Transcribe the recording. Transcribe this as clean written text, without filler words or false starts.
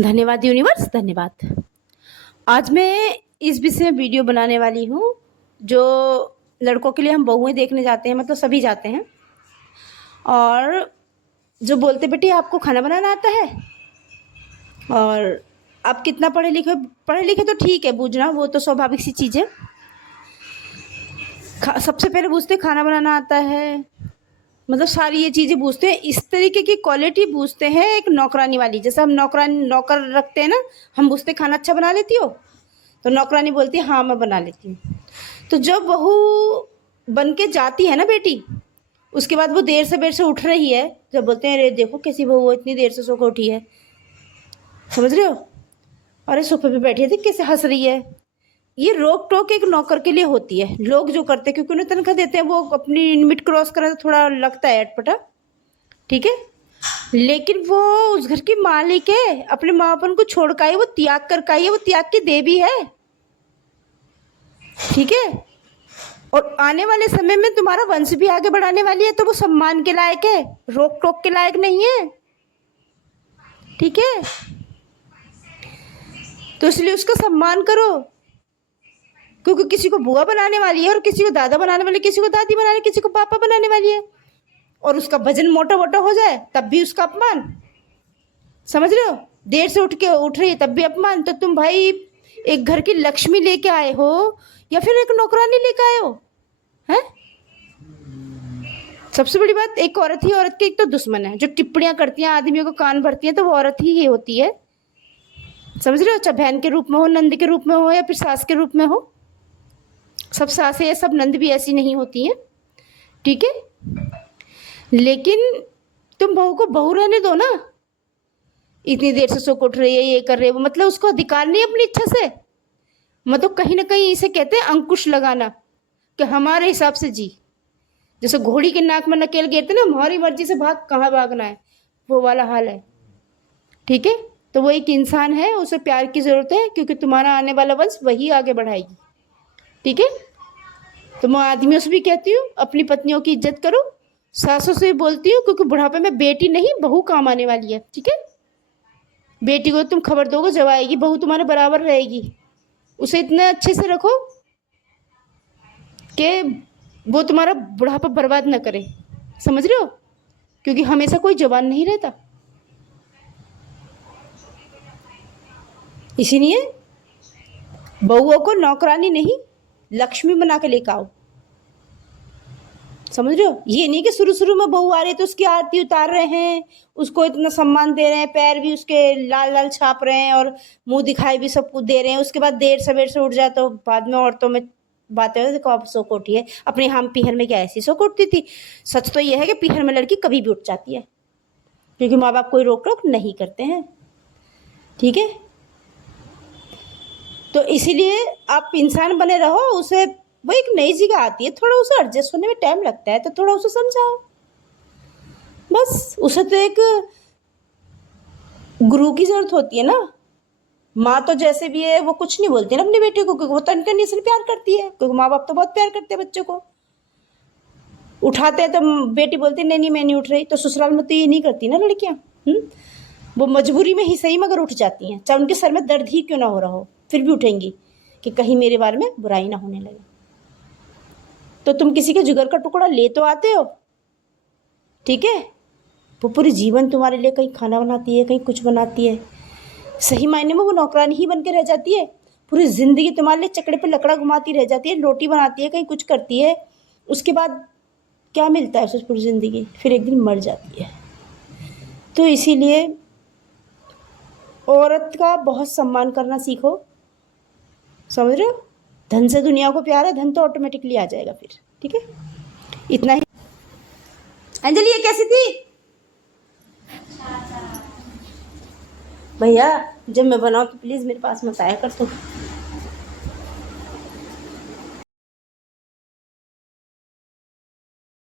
धन्यवाद यूनिवर्स, धन्यवाद। आज मैं इस विषय में वीडियो बनाने वाली हूँ जो लड़कों के लिए हम बहुएं देखने जाते हैं, मतलब सभी जाते हैं, और जो बोलते बेटी आपको खाना बनाना आता है और आप कितना पढ़े लिखे तो ठीक है, बूझना वो तो स्वाभाविक सी चीज़ है। सबसे पहले पूछते खाना बनाना आता है, मतलब सारी ये चीज़ें पूछते हैं। इस तरीके की क्वालिटी पूछते हैं एक नौकरानी वाली, जैसे हम नौकर रखते हैं ना, हम पूछते खाना अच्छा बना लेती हो, तो नौकरानी बोलती है हाँ मैं बना लेती हूँ। तो जब बहू बन के जाती है ना बेटी, उसके बाद वो देर से उठ रही है, जब बोलते हैं अरे देखो कैसी बहू इतनी देर से सो के उठी है, समझ रहे हो, अरे सोफे पे बैठी है देख कैसे हंस रही है। ये रोक टोक एक नौकर के लिए होती है, लोग जो करते हैं क्योंकि उन्हें तनख्वाह देते हैं, वो अपनी लिमिट क्रॉस करें तो थोड़ा लगता है अटपटा, ठीक है, लेकिन वो उस घर की मालिक है, अपने माँ बापन को छोड़ कर आई, वो त्याग कर आई है, वो त्याग की देवी है, ठीक है। और आने वाले समय में तुम्हारा वंश भी आगे बढ़ाने वाली है, तो वो सम्मान के लायक है, रोक टोक के लायक नहीं है, ठीक है। तो इसलिए उसका सम्मान करो, क्योंकि किसी को बुआ बनाने वाली है और किसी को दादा बनाने वाली है, किसी को दादी बनाने वाली, किसी को पापा बनाने वाली है, और उसका वजन मोटा मोटा हो जाए तब भी उसका अपमान, समझ रहे हो। देर से उठ रही है तब भी अपमान। तो तुम भाई एक घर की लक्ष्मी लेके आए हो या फिर एक नौकरानी लेके आए हो, हैं? सबसे बड़ी बात, एक औरत ही औरत के एक तो दुश्मन है, जो टिप्पणियां करती हैं, आदमियों को कान भरती हैं, तो वो औरत ही होती है, समझ रहे हो। चाहे बहन के रूप में हो, नंद के रूप में हो, या फिर सास के रूप में हो। सब सासें या सब नंद भी ऐसी नहीं होती हैं, ठीक है। लेकिन तुम बहू को बहू रहने दो ना, इतनी देर से सो के उठ रही है, ये कर रही है, वो मतलब उसको अधिकार नहीं अपनी इच्छा से, मतलब कहीं ना कहीं इसे कहते हैं अंकुश लगाना, कि हमारे हिसाब से जी, जैसे घोड़ी के नाक में नकेल गिरते ना, हमारी मर्जी से भाग, कहाँ भागना है, वो वाला हाल है, ठीक है। तो वो एक इंसान है, उसे प्यार की जरूरत है, क्योंकि तुम्हारा आने वाला वंश वही आगे बढ़ाएगी, ठीक है। तो मैं आदमियों से भी कहती हूँ अपनी पत्नियों की इज्जत करो, सासों से भी बोलती हूँ, क्योंकि बुढ़ापे में बेटी नहीं बहू काम आने वाली है, ठीक है। बेटी को तुम खबर दोगे जब आएगी, बहू तुम्हारे बराबर रहेगी, उसे इतने अच्छे से रखो कि वो तुम्हारा बुढ़ापा बर्बाद ना करे, समझ रहे हो, क्योंकि हमेशा कोई जवान नहीं रहता। इसीलिए बहुओं को नौकरानी नहीं लक्ष्मी बना के लेकर आओ, समझ रहे हो। ये नहीं कि शुरू शुरू में बहू आ रही तो उसकी आरती उतार रहे हैं, उसको इतना सम्मान दे रहे हैं, पैर भी उसके लाल लाल छाप रहे हैं और मुंह दिखाई भी सब कुछ दे रहे हैं, उसके बाद देर सवेर से उठ जाए तो बाद में औरतों में बातें होती, देखो आप सो को उठी है। अपने हम पीहर में क्या ऐसी सो को उठती थी। सच तो यह है कि पीहर में लड़की कभी भी उठ जाती है, क्योंकि माँ बाप कोई रोक टोक नहीं करते हैं, ठीक है। तो इसीलिए आप इंसान बने रहो, उसे वो एक नई जगह आती है, थोड़ा उसे एडजस्ट होने में टाइम लगता है, तो थोड़ा उसे समझाओ, बस। उसे तो एक गुरु की जरूरत होती है ना। माँ तो जैसे भी है वो कुछ नहीं बोलती ना अपनी बेटी को, क्योंकि वो तो अनकंडीशनल प्यार करती है, क्योंकि माँ बाप तो बहुत प्यार करते हैं बच्चों को। उठाते हैं तो बेटी बोलती नहीं नहीं मैं नहीं उठ रही, तो ससुराल में तो ये नहीं करती ना लड़कियाँ। वो मजबूरी में ही सही मगर उठ जाती हैं, चाहे उनके सर में दर्द ही क्यों ना हो रहा हो, फिर भी उठेंगी कि कहीं मेरे बारे में बुराई ना होने लगे। तो तुम किसी के जिगर का टुकड़ा ले तो आते हो, ठीक है, वो पूरे जीवन तुम्हारे लिए कहीं खाना बनाती है, कहीं कुछ बनाती है, सही मायने में वो नौकरानी ही बन के रह जाती है, पूरी ज़िंदगी तुम्हारे लिए चकड़े पे लकड़ा घुमाती रह जाती है, रोटी बनाती है, कहीं कुछ करती है, उसके बाद क्या मिलता है उसे पूरी ज़िंदगी, फिर एक दिन मर जाती है। तो इसीलिए औरत का बहुत सम्मान करना सीखो, समझ रहे हो। धन से दुनिया को प्यार है, धन तो ऑटोमेटिकली आ जाएगा फिर, ठीक है। इतना ही। अंजलि ये कैसी थी भैया, जब मैं बनाऊँ तो प्लीज़ मेरे पास मत आया कर तुम।